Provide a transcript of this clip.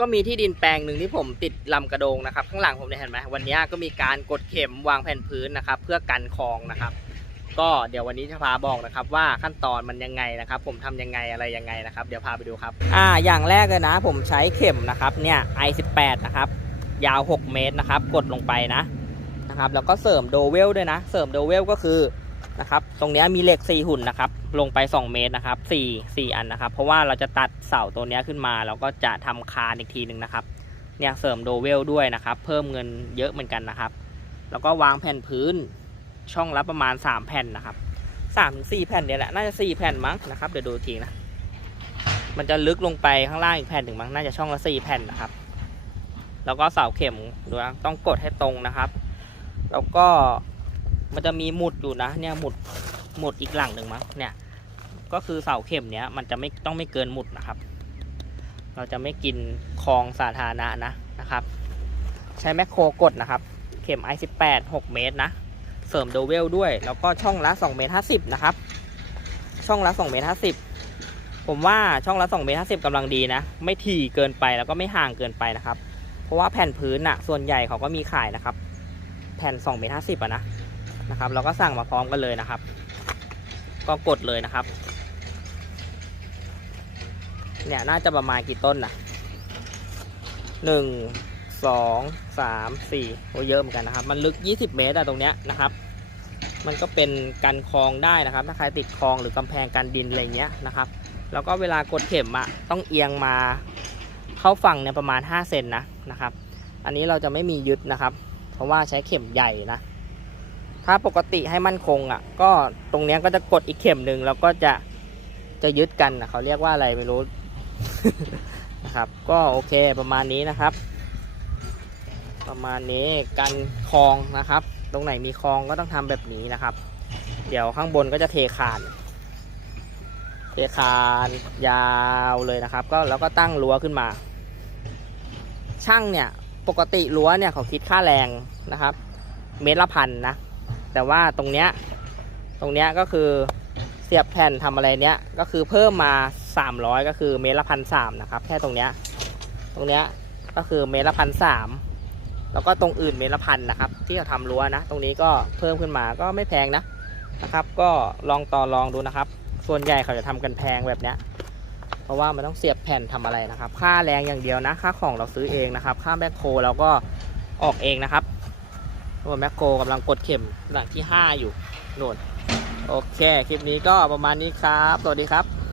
ก็มีที่ดินแปลงหนึ่งที่ผมติดลำกระโดงนะครับข้างหลังผมเนี่ยเห็นไหมวันนี้ก็มีการกดเข็มวางแผ่นพื้นนะครับ เพื่อกันคลองนะครับ ก็เดี๋ยววันนี้จะพาบอกนะครับว่าขั้นตอนมันยังไงนะครับ ผมทำยังไงอะไรยังไงนะครับเดี๋ยวพาไปดูครับ อ่าอย่างแรกเลยนะ ผมใช้เข็มนะครับเนี่ย i18 นะครับยาว 6 เมตรนะครับ กดลงไปนะนะครับ แล้วก็เสริมโดเวลด้วยนะ เสริมโดเวลก็คือ นะครับ ตรงเนี้ยมีเหล็ก 4 หุ่นนะครับ ลงไป 2 เมตรนะครับ4 4อันนะครับ เพราะว่าเราจะตัดเสาตัวเนี้ยขึ้นมาแล้วก็จะทำคานอีกทีหนึ่งนะครับ เนี่ยเสริมโดเวลด้วยนะครับ เพิ่มเงินเยอะเหมือนกันนะครับ แล้วก็วางแผ่นพื้นช่องละประมาณ 3 แผ่นนะครับ3ถึง4แผ่นเนี่ยแหละ น่าจะ 4 แผ่นมั้งนะครับ เดี๋ยวดูทีนะ มันจะลึกลงไปข้างล่างอีกแผ่นหนึ่งมั้ง น่าจะช่องละ 4 แผ่นนะครับ แล้วก็เสาเข็มดูนะต้องกดให้ตรงนะครับ แล้วก็ มันจะมีหมุดอยู่นะ เนี่ยหมุดหมุดอีกหลังหนึ่งมั้งเนี่ย ก็คือเสาเข็มเนี้ยมันจะไม่ต้องไม่เกินหมุดนะครับ เราจะไม่กินคลองสาธารณะนะนะครับ ใช้แมคโครกดนะครับ เข็ม i18 6 เมตรนะ เสริมโดเวลด้วย แล้วก็ช่องละ2เมตร50 นะครับ ช่องละ2เมตร50 ผมว่าช่องละ2เมตร50กำลังดีนะ ไม่ถี่เกินไปแล้วก็ไม่ห่างเกินไปนะครับ เพราะว่าแผ่นพื้นน่ะส่วนใหญ่เขาก็มีขายนะครับ แผ่น2เมตร50อะนะ นะครับ เราก็สั่งมาพร้อมกันเลยนะครับ ก็กดเลยนะครับ เนี่ยน่าจะประมาณกี่ต้นนะหนึ่งสองสามสี่โอ้เยอะเหมือนกันนะครับ มันลึก 20 เมตรอะตรงเนี้ยนะครับ มันก็เป็นกันคลองได้นะครับ ถ้าใครติดคลองหรือกำแพงกันดินอะไรเงี้ยนะครับ แล้วก็เวลากดเข็มอะต้องเอียงมาเข้าฝั่งเนี่ยประมาณ5เซนนะนะครับ อันนี้เราจะไม่มียึดนะครับ เพราะว่าใช้เข็มใหญ่นะ ถ้าปกติให้มั่นคงอะ ก็ตรงเนี้ยก็จะกดอีกเข็มหนึ่งแล้วก็จะจะยึดกันนะเขาเรียกว่าอะไรไม่รู้นะครับ ก็โอเคประมาณนี้นะครับ ประมาณนี้กันคลองนะครับ ตรงไหนมีคลองก็ต้องทำแบบนี้นะครับ เดี๋ยวข้างบนก็จะเทคานเทคานยาวเลยนะครับ ก็แล้วก็ตั้งรั้วขึ้นมา ช่างเนี่ยปกติรั้วเนี่ยเขาคิดค่าแรงนะครับ เมตรละพันนะ แต่ว่าตรงเนี้ยตรงเนี้ยก็คือเสียบแผ่นทำอะไรเนี้ยก็คือเพิ่มมา 300 ก็คือเมตรละพันสามนะครับแค่ตรงเนี้ยตรงเนี้ยก็คือเมตรละพันสามแล้วก็ตรงอื่นเมตรละพันนะครับ ที่เขาทำรั้วนะ ตรงนี้ก็เพิ่มขึ้นมาก็ไม่แพงนะนะครับ ก็ลองต่อลองดูนะครับ ส่วนใหญ่เขาจะทำกันแพงแบบเนี้ยเพราะว่ามันต้องเสียบแผ่นทำอะไรนะครับ ค่าแรงอย่างเดียวนะ ค่าของเราซื้อเองนะครับ ค่าแมคโคเราก็ออกเองนะครับ ว่าแมคโครกำลังกดเข็มหลังที่ 5 อยู่โน่นโอเค คลิปนี้ก็ประมาณนี้ครับ สวัสดีครับ